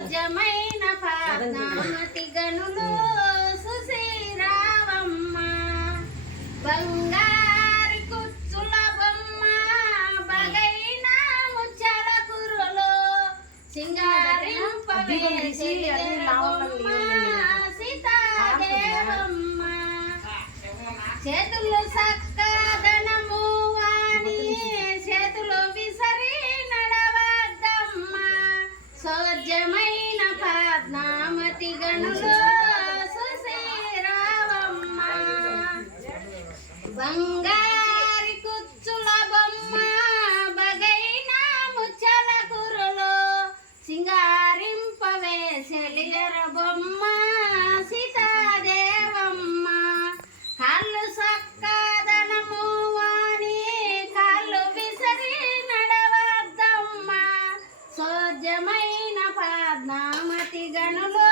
జమైన పద్మావతి గనులు సుశీరావమ్మ బంగారు కుచ్చుల బొమ్మ బగైన ముచ్చల కురులు సింగారింపవే సీతాదేవమ్మ. చేతులు సక్కదనము వాణి చేతులు విసరి నడవద్దమ్మ. సోజమై పద్మావతి గనులో బంగారి కుచ్చుల బొమ్మ బగైన ముచ్చల కురులో. సింగారింపవే సెలియర బొమ్మ సీతాదేవమ్మ. కళ్ళు సక్కదనము వాణి కళ్ళు విసరి నడవద్దమ్మ. సోజమ I don't know.